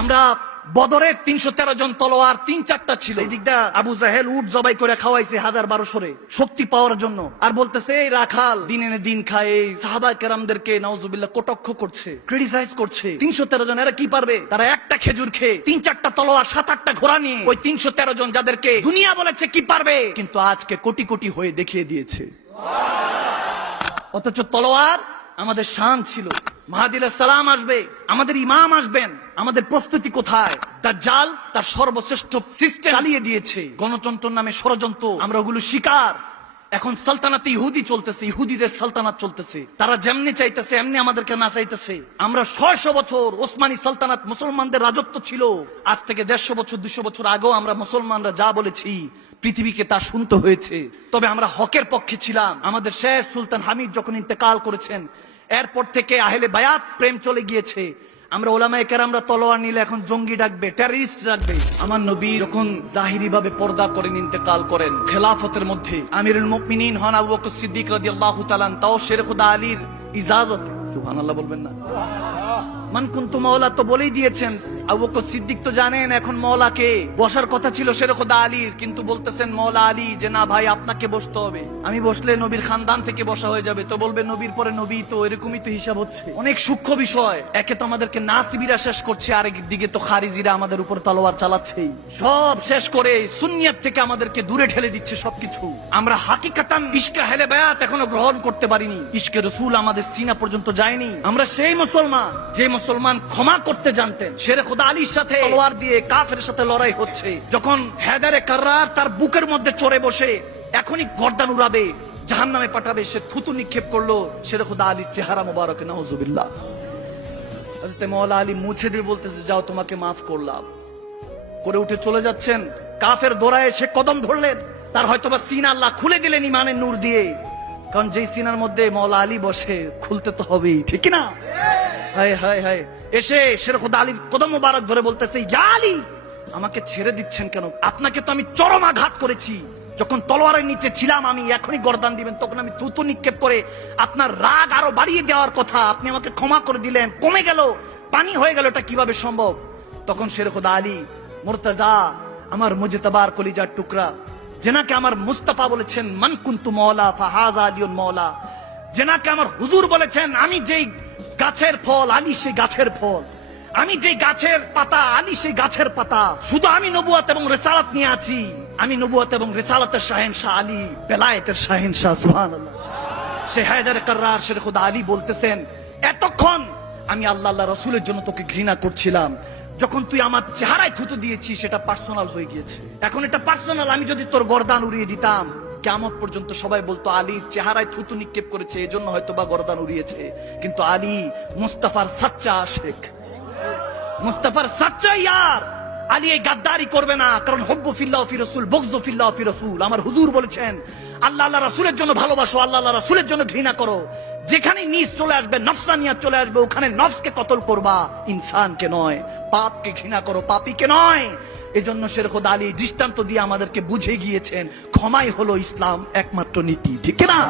আমরা বদরের ৩১৩ জন তলোয়ার ৩-৪টা ছিল, এই দিকটা আবু জাহেল উট জবাই করে খাওয়াইছে ১,১২০০ শক্তি পাওয়ার জন্য, আর বলতেছে এই রাখাল দিন এনে দিন খায়, এই সাহাবা কেরামদেরকে নাউজুবিল্লাহ কটাক্ষ করছে, ক্রিটিসাইজ করছে। ৩১৩ জন এরা কি পারবে? তারা একটা খেজুর খেয়ে ৩-৪টা তলোয়ার ৭-৮টা ঘোড়া নিয়ে ওই ৩১৩ জন যাদেরকে দুনিয়া বলেছে কি পারবে, কিন্তু আজকে কোটি কোটি হয়ে দেখিয়ে দিয়েছে। অথচ তলোয়ার আমাদের শান ছিল। মাহদী আলাইহিস সালাম আসবে, আমাদের ইমাম আসবেন, আমাদের প্রস্তুতি কোথায়? দাজ্জাল তার সর্বশ্রেষ্ঠ সিস্টেম চালিয়ে দিয়েছে, গণতন্ত্র নামে ষড়যন্ত্র, আমরা ওগুলো শিকার। এখন সালতানাতে ইহুদি চলতেছে, ইহুদিদের সালতানাত চলতেছে, তারা যেমনি চাইতেছে এমনি আমাদেরকে না চাইতেছে। আমরা ৬০০ বছর ওসমানী সালতানাত মুসলমানদের রাজত্ব ছিল, আজ থেকে ১৫০ বছর ২০০ বছর আগেও আমরা মুসলমানরা যা বলেছি পৃথিবীকে তা শুনতে হয়েছে। তবে আমরা হকের পক্ষে ছিলাম। আমাদের শেষ সুলতান হামিদ যখন ইন্তেকাল করেছেন, এরপর থেকে আহলে বায়াত প্রেম চলে গিয়েছে। আমরা ওলামায়ে কেরামরা তলোয়ার নিলে এখন জঙ্গি ডাকবে, টেররিস্ট ডাকবে। আমার নবী যখন জাহিরি ভাবে পর্দা করেন, ইন্তেকাল করেন, খেলাফতের মধ্যে আমিরুল মুমিনিন হন আবু বকর সিদ্দিক রাদিয়াল্লাহু তাআলা, তাও শের খুদা আলীর ইজাজত। সুবহানাল্লাহ বলবেন না? মান কুনতু মাওলা তো বলেই দিয়েছেন। আবু বকর সিদ্দিক তো জানেন এখন মওলাকে, বসার কথা ছিল শের খুদা আলীর, কিন্তু বলতেছেন মওলা আলী যে না ভাই আপনাকে বসতে হবে, আমি বসলে নবীর খানদান থেকে বসা হয়ে যাবে। তো বলবে নবীর পরে নবী, তো এরকমই তো হিসাব হচ্ছে। অনেক সূক্ষ্ম বিষয়। একে তো আমাদেরকে নাসিবিরা শেষ করছে, আরেক দিকে তো খারিজিরা আমাদের উপর তলোয়ার চালাচ্ছেই। সব শেষ করে সুন্নিয়ত থেকে আমাদেরকে দূরে ঠেলে দিচ্ছে সবকিছু। আমরা হাকিকাতান ইশকে আহলে বায়াত এখনো গ্রহণ করতে পারিনি, ইশকে রাসূল আমাদের সিনা পর্যন্ত যায়নি। আমরা সেই মুসলমান যে মুসলমান ক্ষমা করতে জানতেন। শের খুদা আলীর সাথে তলোয়ার দিয়ে কাফের সাথে লড়াই হচ্ছে, যখন হায়দারে কাররার তার বুকের মধ্যে চড়ে বসে এখনই গর্দান উড়াবে, জাহান্নামে পাঠাবে, সে থুতু নিক্ষেপ করলো শের খুদা আলীর চেহারা মোবারকে, নাউজুবিল্লাহ। হযরত মাওলা আলী মুছে দিয়ে বলতেছে যাও তোমাকে মাফ করলাম, করে উঠে চলে যাচ্ছেন। কাফের দৌড়ায় সে কদম ধরলেন, তার হয়তোবা সিনা আল্লাহ খুলে দিলেন ইমানের নূর দিয়ে, কারণ যেই সিনার মধ্যে মাওলা আলী বসে খুলতে তো হবেই, ঠিক না? হায় হায় হায়, এসে শের খুদা আলীর কদম মোবারক ধরে বলতেছে ইয়া আলী, আমাকে ছেড়ে দিচ্ছেন কেন? আপনাকে তো আমি চরম আঘাত করেছি, যখন তলোয়ারের নিচে ছিলাম আমি, এখনই গর্দান দিবেন, তখন আমি থুতু নিক্ষেপ করে আপনার রাগ আরো বাড়িয়ে দেওয়ার কথা, আপনি আমাকে ক্ষমা করে দিলেন, কমে গেল, পানি হয়ে গেল, এটা কিভাবে সম্ভব? তখন শের খুদা আলী মুর্তজা, আমার মুজতাবার কলিজার টুকরা, যেনাকে আমার মুস্তাফা বলেছেন মান কুনতু মাওলা ফাহাযা আলিয়ুন মাওলা, যেনাকে আমার হুজুর বলেছেন আমি যেই গাছের ফল আলী সেই গাছের ফল, আমি যেই গাছের পাতা আলী সেই গাছের পাতা, শুধু আমি নবুয়ত এবং রিসালাত নিয়ে আছি, আমি নবুয়ত এবং রিসালাতের শাহেনশাহ আলী, বেলায়েতের শাহেনশাহ। সুবহানাল্লাহ। সে হায়দারে কাররার শের খুদা আলী বলতেছেন এতক্ষণ আমি আল্লাহ আল্লাহ রাসূলের জন্য তোকে ঘৃণা করছিলাম, যখন তুই আমার চেহারায় থুতু দিয়েছিস সেটা পার্সোনাল হয়ে গিয়েছে, এখন এটা পার্সোনাল। আমি যদি তোর গর্দান উড়িয়ে দিতাম, কিয়ামত পর্যন্ত সবাই বলতো আলীর চেহারায় থুতু নিক্ষেপ করেছে, এজন্য হয়তো বা গর্দান উড়িয়েছে। কিন্তু আলী মুস্তাফার সাচ্চা আশিক, মুস্তাফার সাচ্চা ইয়ার। আলী এই গাদ্দারি করবে না, কারণ হুব্বু ফিল্লাহ ফি রাসূল বুগযু ফিল্লাহ ফি রাসূল। আমার হুজুর বলেছেন আল্লাহ আল্লাহ রাসূলের জন্য ভালোবাসো, আল্লাহ আল্লাহ রাসূলের জন্য ঘৃণা করো। যেখানে নিজ চলে আসবে, নফসানিয়াত চলে আসবে, ওখানে নফসকে কতল করবা, ইনসানকে নয়। পাপকে ঘৃণা করো, পাপীকে নয়। এজন্য শের খুদা আলী দৃষ্টান্ত দিয়ে আমাদেরকে বুঝে গিয়েছেন ক্ষমাই হলো ইসলাম একমাত্র নীতি, ঠিক না?